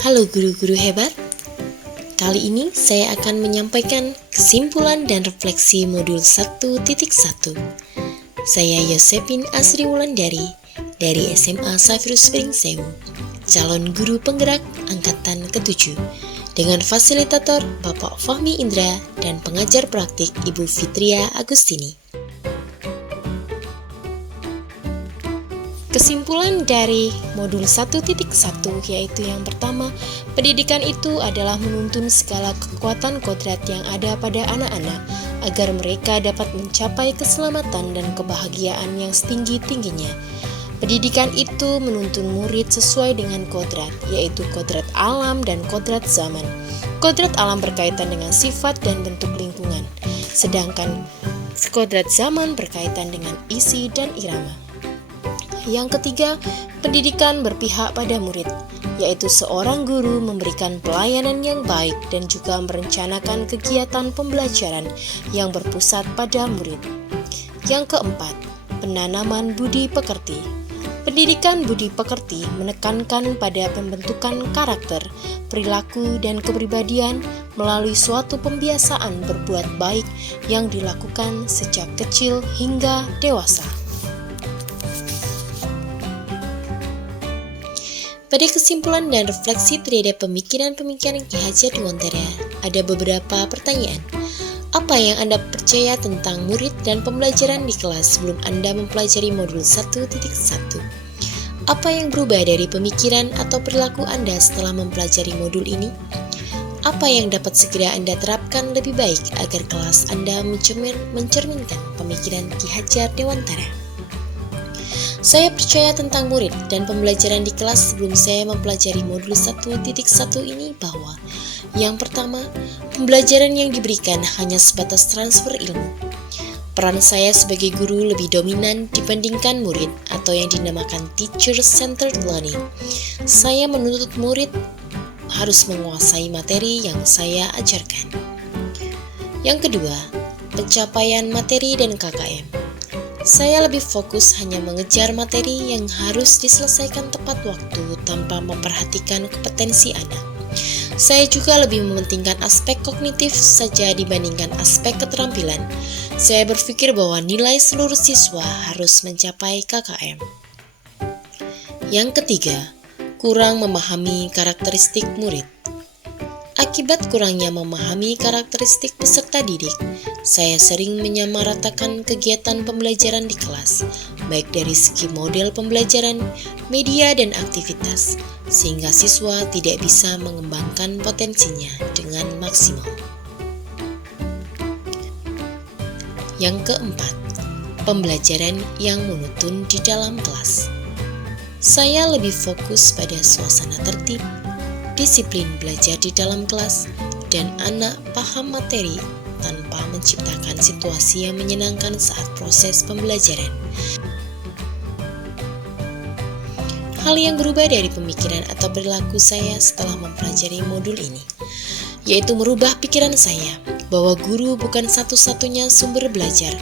Halo guru-guru hebat, kali ini saya akan menyampaikan kesimpulan dan refleksi modul 1.1. Saya Yosepin Asri Wulandari dari SMA Safirus Springsewu, calon guru penggerak angkatan ke-7, dengan fasilitator Bapak Fahmi Indra dan pengajar praktik Ibu Fitria Agustini. Kesimpulan dari modul 1.1 yaitu yang pertama, pendidikan itu adalah menuntun segala kekuatan kodrat yang ada pada anak-anak agar mereka dapat mencapai keselamatan dan kebahagiaan yang setinggi-tingginya. Pendidikan itu menuntun murid sesuai dengan kodrat, yaitu kodrat alam dan kodrat zaman. Kodrat alam berkaitan dengan sifat dan bentuk lingkungan, sedangkan kodrat zaman berkaitan dengan isi dan irama. Yang ketiga, pendidikan berpihak pada murid, yaitu seorang guru memberikan pelayanan yang baik dan juga merencanakan kegiatan pembelajaran yang berpusat pada murid. Yang keempat, penanaman budi pekerti. Pendidikan budi pekerti menekankan pada pembentukan karakter, perilaku, dan kepribadian melalui suatu pembiasaan berbuat baik yang dilakukan sejak kecil hingga dewasa. Pada kesimpulan dan refleksi terhadap pemikiran-pemikiran Ki Hajar Dewantara, ada beberapa pertanyaan. Apa yang Anda percaya tentang murid dan pembelajaran di kelas sebelum Anda mempelajari modul 1.1? Apa yang berubah dari pemikiran atau perilaku Anda setelah mempelajari modul ini? Apa yang dapat segera Anda terapkan lebih baik agar kelas Anda mencerminkan pemikiran Ki Hajar Dewantara? Saya percaya tentang murid dan pembelajaran di kelas sebelum saya mempelajari modul 1.1 ini bahwa yang pertama, pembelajaran yang diberikan hanya sebatas transfer ilmu. Peran saya sebagai guru lebih dominan dibandingkan murid atau yang dinamakan teacher-centered learning. Saya menuntut murid harus menguasai materi yang saya ajarkan. Yang kedua, pencapaian materi dan KKM. Saya lebih fokus hanya mengejar materi yang harus diselesaikan tepat waktu tanpa memperhatikan kompetensi anak. Saya juga lebih mementingkan aspek kognitif saja dibandingkan aspek keterampilan. Saya berpikir bahwa nilai seluruh siswa harus mencapai KKM. Yang ketiga, kurang memahami karakteristik murid. Akibat kurangnya memahami karakteristik peserta didik, saya sering menyamaratakan kegiatan pembelajaran di kelas, baik dari segi model pembelajaran, media, dan aktivitas, sehingga siswa tidak bisa mengembangkan potensinya dengan maksimal. Yang keempat, pembelajaran yang monoton di dalam kelas. Saya lebih fokus pada suasana tertib, disiplin belajar di dalam kelas, dan anak paham materi tanpa menciptakan situasi yang menyenangkan saat proses pembelajaran. Hal yang berubah dari pemikiran atau perilaku saya setelah mempelajari modul ini, yaitu merubah pikiran saya bahwa guru bukan satu-satunya sumber belajar.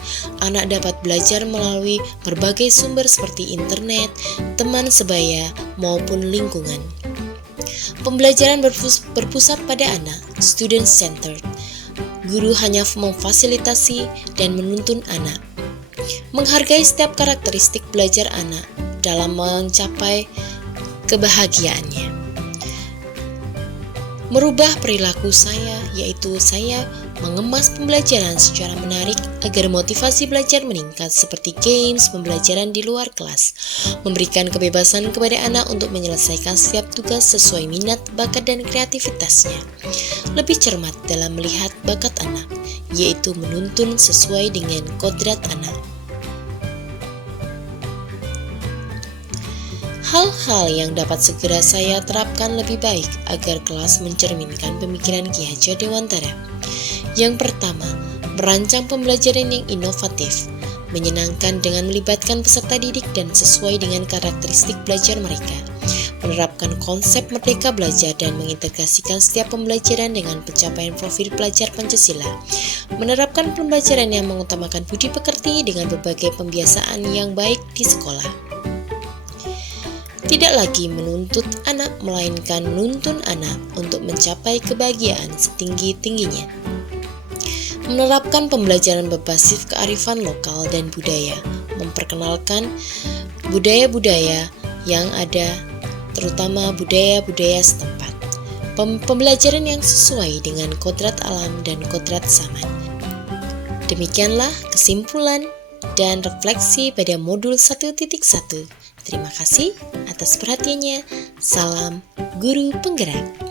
Anak dapat belajar melalui berbagai sumber seperti internet, teman sebaya, maupun lingkungan. Pembelajaran berpusat pada anak, student-centered. Guru hanya memfasilitasi dan menuntun anak. Menghargai setiap karakteristik belajar anak dalam mencapai kebahagiaannya. Merubah perilaku saya, yaitu saya mengemas pembelajaran secara menarik agar motivasi belajar meningkat seperti games, pembelajaran di luar kelas, memberikan kebebasan kepada anak untuk menyelesaikan setiap tugas sesuai minat, bakat, dan kreativitasnya. Lebih cermat dalam melihat bakat anak, yaitu menuntun sesuai dengan kodrat anak. Hal-hal yang dapat segera saya terapkan lebih baik agar kelas mencerminkan pemikiran Ki Hajar Dewantara. Yang pertama, merancang pembelajaran yang inovatif, menyenangkan dengan melibatkan peserta didik dan sesuai dengan karakteristik belajar mereka. Menerapkan konsep merdeka belajar dan mengintegrasikan setiap pembelajaran dengan pencapaian profil pelajar Pancasila. Menerapkan pembelajaran yang mengutamakan budi pekerti dengan berbagai pembiasaan yang baik di sekolah. Tidak lagi menuntut anak, melainkan menuntun anak untuk mencapai kebahagiaan setinggi-tingginya. Menerapkan pembelajaran berbasis kearifan lokal dan budaya, memperkenalkan budaya-budaya yang ada, terutama budaya-budaya setempat. Pembelajaran yang sesuai dengan kodrat alam dan kodrat zaman. Demikianlah kesimpulan dan refleksi pada modul 1.1. Terima kasih atas perhatiannya. Salam Guru Penggerak.